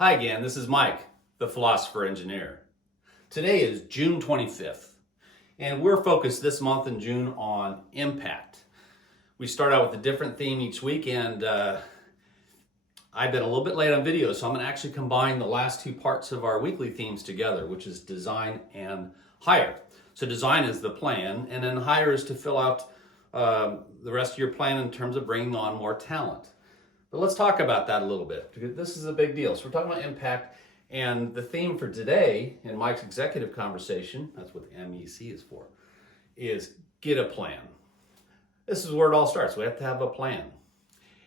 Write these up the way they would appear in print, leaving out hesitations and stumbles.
Hi again, this is Mike, the Philosopher Engineer. Today is June 25th, and we're focused this month in June on impact. We start out with a different theme each week, and I've been a little bit late on video, so I'm going to actually combine the last two parts of our weekly themes together, which is design and hire. So design is the plan, and then hire is to fill out the rest of your plan in terms of bringing on more talent. But let's talk about that a little bit, because this is a big deal. So we're talking about impact, and the theme for today in Mike's executive conversation, that's what the MEC is for, is get a plan. This is where it all starts. We have to have a plan.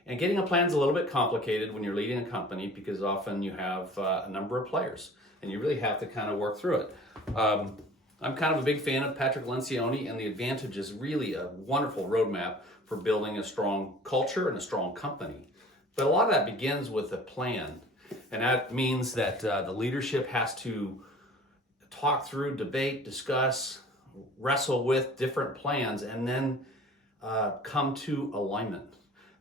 And getting a plan is a little bit complicated when you're leading a company, because often you have a number of players, and you really have to kind of work through it. I'm kind of a big fan of Patrick Lencioni, and the Advantage is really a wonderful roadmap for building a strong culture and a strong company. But a lot of that begins with a plan. And that means that the leadership has to talk through, debate, discuss, wrestle with different plans, and then come to alignment.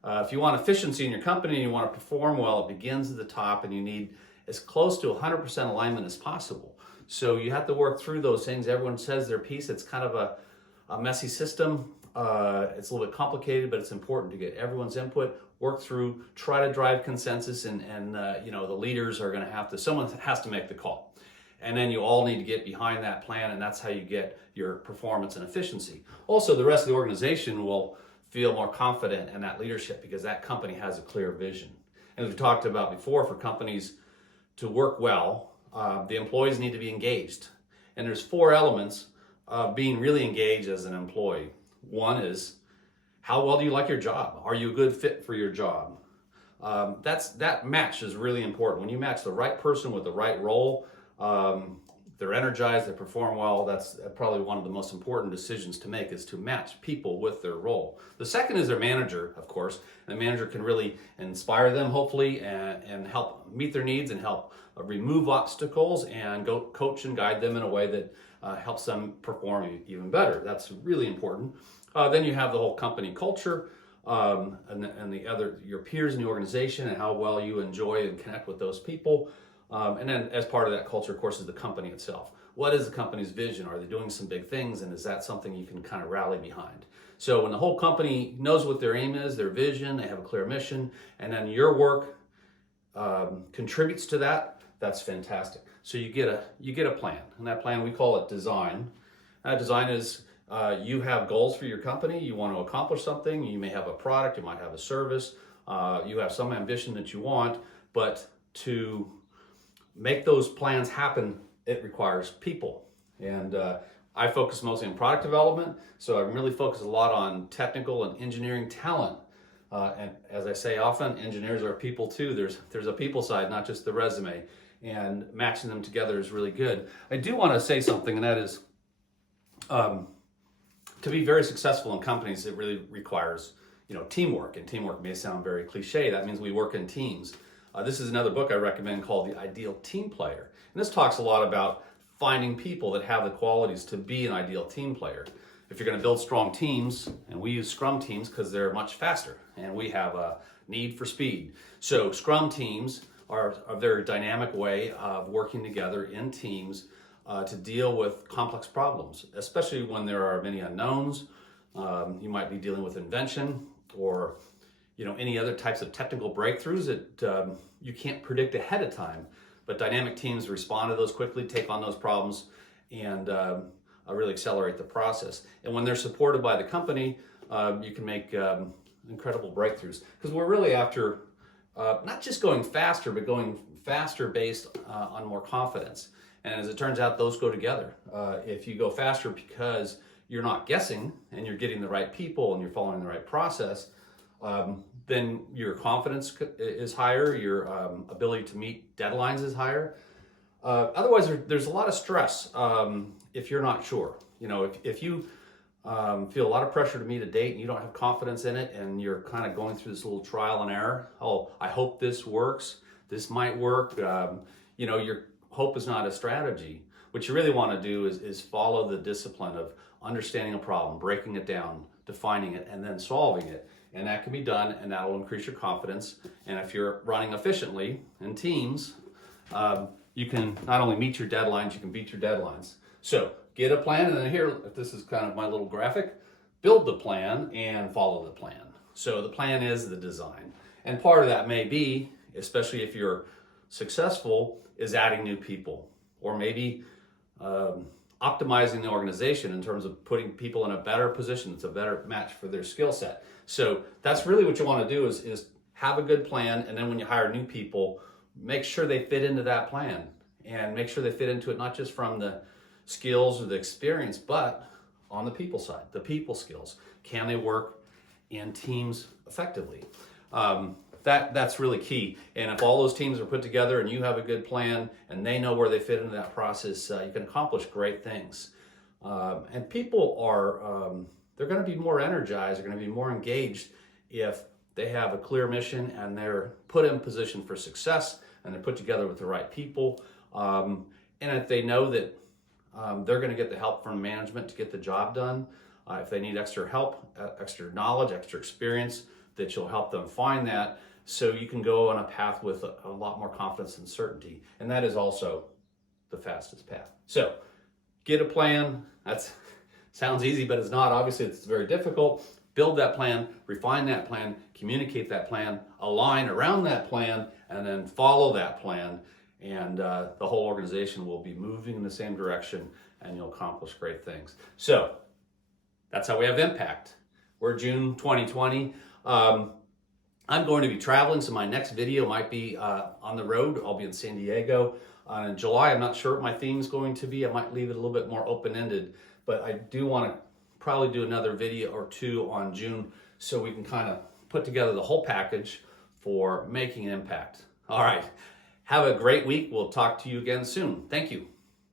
If you want efficiency in your company and you want to perform well, it begins at the top, and you need as close to 100% alignment as possible. So you have to work through those things. Everyone says their piece. It's kind of a messy system. It's a little bit complicated, but it's important to get everyone's input, work through, try to drive consensus, and the leaders are going to have to, someone has to make the call. And then you all need to get behind that plan, and that's how you get your performance and efficiency. Also, the rest of the organization will feel more confident in that leadership because that company has a clear vision. And as we talked about before, for companies to work well, the employees need to be engaged. And there's 4 elements of being really engaged as an employee. One is, how well do you like your job? Are you a good fit for your job? That match is really important. When you match the right person with the right role, they're energized, they perform well. That's probably one of the most important decisions to make, is to match people with their role. The second is their manager, of course. And the manager can really inspire them, hopefully, and help meet their needs and help remove obstacles and go coach and guide them in a way that helps them perform even better. That's really important. Then you have the whole company culture, and your peers in the organization, and how well you enjoy and connect with those people. And then as part of that culture, of course, is the company itself. What is the company's vision? Are they doing some big things? And is that something you can kind of rally behind? So when the whole company knows what their aim is, their vision, they have a clear mission, and then your work contributes to that, that's fantastic. So you get a plan, and that plan, we call it design. Design is you have goals for your company. You want to accomplish something. You may have a product. You might have a service. You have some ambition that you want, but to make those plans happen, it requires people. And I focus mostly on product development, so I really focus a lot on technical and engineering talent. And as I say often, engineers are people too. There's a people side, not just the resume. And matching them together is really good. I do want to say something, and that is, to be very successful in companies, it really requires, teamwork. And teamwork may sound very cliche. That means we work in teams. This is another book I recommend called The Ideal Team Player. And this talks a lot about finding people that have the qualities to be an ideal team player. If you're going to build strong teams, and we use Scrum teams because they're much faster, and we have a need for speed. So Scrum teams are a very dynamic way of working together in teams to deal with complex problems, especially when there are many unknowns. You might be dealing with invention or any other types of technical breakthroughs that you can't predict ahead of time. But dynamic teams respond to those quickly, take on those problems, and really accelerate the process. And when they're supported by the company, you can make incredible breakthroughs. Because we're really after not just going faster, but going faster based on more confidence. And as it turns out, those go together. If you go faster because you're not guessing and you're getting the right people and you're following the right process, then your confidence is higher, your ability to meet deadlines is higher. Otherwise, there's a lot of stress if you're not sure. If you feel a lot of pressure to meet a date and you don't have confidence in it, and you're kind of going through this little trial and error, I hope this works, this might work, your hope is not a strategy. What you really want to do is follow the discipline of understanding a problem, breaking it down, defining it, and then solving it. And that can be done, and that will increase your confidence. And if you're running efficiently in teams, you can not only meet your deadlines, you can beat your deadlines. So get a plan, and then here, this is kind of my little graphic, build the plan and follow the plan. So the plan is the design. And part of that may be, especially if you're successful, is adding new people, or maybe optimizing the organization in terms of putting people in a better position. It's a better match for their skill set. So that's really what you want to do is have a good plan, and then when you hire new people, make sure they fit into that plan, and make sure they fit into it not just from the skills or the experience, but on the people side, the people skills. Can they work in teams effectively? That's really key. And if all those teams are put together and you have a good plan and they know where they fit into that process, you can accomplish great things. And people are, they're going to be more energized, they're going to be more engaged if they have a clear mission and they're put in position for success and they're put together with the right people. And if they know that they're going to get the help from management to get the job done, if they need extra help, extra knowledge, extra experience, that you'll help them find that, so you can go on a path with a lot more confidence and certainty. And that is also the fastest path. So get a plan. That sounds easy, but it's not. Obviously, it's very difficult. Build that plan, refine that plan, communicate that plan, align around that plan, and then follow that plan. And the whole organization will be moving in the same direction, and you'll accomplish great things. So that's how we have impact. We're June 2020. I'm going to be traveling, so my next video might be on the road. I'll be in San Diego. In July, I'm not sure what my theme is going to be. I might leave it a little bit more open-ended, but I do want to probably do another video or two on June so we can kind of put together the whole package for making an impact. All right, have a great week. We'll talk to you again soon. Thank you.